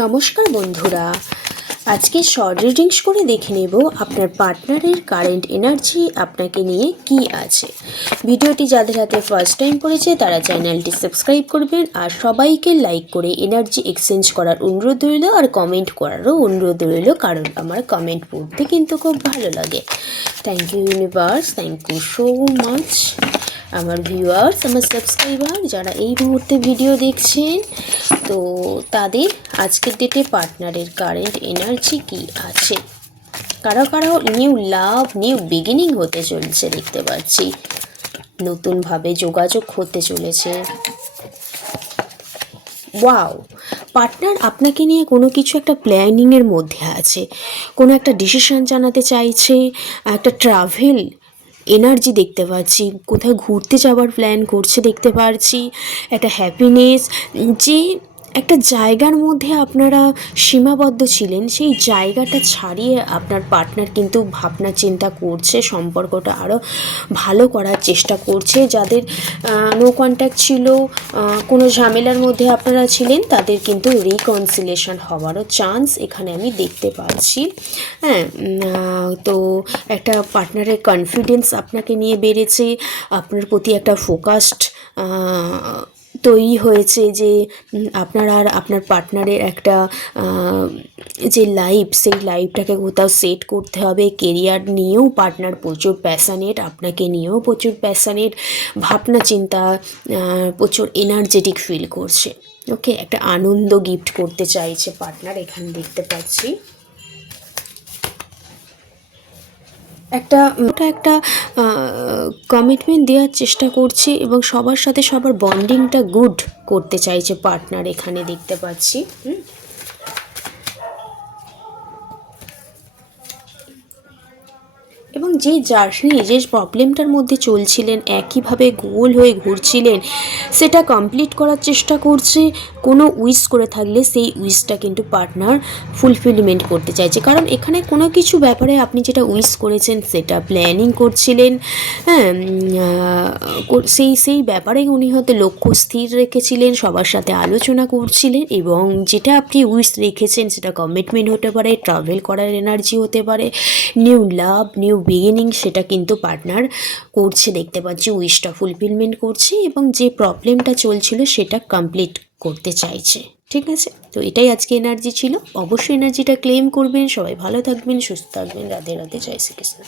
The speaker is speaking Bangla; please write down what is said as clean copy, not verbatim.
নমস্কার বন্ধুরা, আজকে শর্ট রিডিংস করে দেখে নেব আপনার পার্টনারের কারেন্ট এনার্জি আপনাকে নিয়ে কি আছে। ভিডিওটি যাদের হাতে ফার্স্ট টাইম পড়েছে তারা চ্যানেলটি সাবস্ক্রাইব করবেন আর সবাইকে লাইক করে এনার্জি এক্সচেঞ্জ করার অনুরোধ রইল আর কমেন্ট করারও অনুরোধ রইল, কারণ আমার কমেন্ট পড়তে কিন্তু খুব ভালো লাগে। Thank you universe, thank you so much. আমার ভিউয়ার্স, আমার সাবস্ক্রাইবার যারা এই মুহূর্তে ভিডিও দেখছেন, তো তাদের আজকের ডেটে পার্টনারের কারেন্ট এনার্জি কি আছে। কারো কারো নিউ লাভ, নিউ বিগিনিং হতে চলছে দেখতে পাচ্ছি, নতুনভাবে যোগাযোগ হতে চলেছে। ওয়াও, পার্টনার আপনাকে নিয়ে কোনো কিছু একটা প্ল্যানিংয়ের মধ্যে আছে, কোনো একটা ডিসিশন জানাতে চাইছে, একটা ট্রাভেল এনার্জি দেখতে পাচ্ছি, কোথাও ঘুরতে যাওয়ার প্ল্যান করছে দেখতে পাচ্ছি, একটা হ্যাপিনেস, যে একটা জায়গার মধ্যে আপনারা সীমাবদ্ধ ছিলেন সেই জায়গাটা ছাড়িয়ে আপনার পার্টনার কিন্তু ভাবনা চিন্তা করছে, সম্পর্কটা আরও ভালো করার চেষ্টা করছে। যাদের নো কন্ট্যাক্ট ছিল, কোনো ঝামেলার মধ্যে আপনারা ছিলেন, তাদের কিন্তু রিকনসিলেশন হওয়ারও চান্স এখানে আমি দেখতে পাচ্ছি। হ্যাঁ, তো একটা পার্টনারের কনফিডেন্স আপনাকে নিয়ে বেড়েছে, আপনার প্রতি একটা ফোকাসড তৈরি হয়েছে, যে আপনার আর আপনার পার্টনারের একটা যে লাইফ, সেই লাইফটাকে কোথাও সেট করতে হবে। কেরিয়ার নিয়েও পার্টনার প্রচুর প্যাশানেট, আপনাকে নিয়েও প্রচুর প্যাশানেট, ভাবনা চিন্তা, প্রচুর এনার্জেটিক ফিল করছে। ওকে, একটা আনন্দ গিফট করতে চাইছে পার্টনার, এখানে দেখতে পাচ্ছি। একটা কমিটমেন্ট দেওয়ার চেষ্টা করছে এবং সবার সাথে সবার বন্ডিংটা গুড করতে চাইছে পার্টনার, এখানে দেখতে পাচ্ছি। এবং যে জার্নি, যে প্রবলেমটার মধ্যে চলছিলেন, একইভাবে গোল হয়ে ঘুরছিলেন, সেটা কমপ্লিট করার চেষ্টা করছে। কোনো উইশ করে থাকলে সেই উইশটা কিন্তু পার্টনার ফুলফিলমেন্ট করতে চাইছে, কারণ এখানে কোনো কিছু ব্যাপারে আপনি যেটা উইশ করেছেন সেটা প্ল্যানিং করছিলেন। হ্যাঁ, সেই ব্যাপারে উনি হয়তো লক্ষ্য স্থির রেখেছিলেন, সবার সাথে আলোচনা করছিলেন, এবং যেটা আপনি উইশ রেখেছেন সেটা কমিটমেন্ট হতে পারে, ট্রাভেল করার এনার্জি হতে পারে, নিউ লাভ, নিউ বিগিনিং, সেটা কিন্তু পার্টনার করছে দেখতে পাচ্ছি। উইশটা ফুলফিলমেন্ট করছে এবং যে প্রবলেমটা চলছিল সেটা কমপ্লিট করতে চাইছে। ঠিক আছে, তো এটাই আজকে এনার্জি ছিল। অবশ্যই এনার্জিটা ক্লেম করবেন। সবাই ভালো থাকবেন, সুস্থ থাকবেন। রাধে রাধে, জয় শ্রীকৃষ্ণ।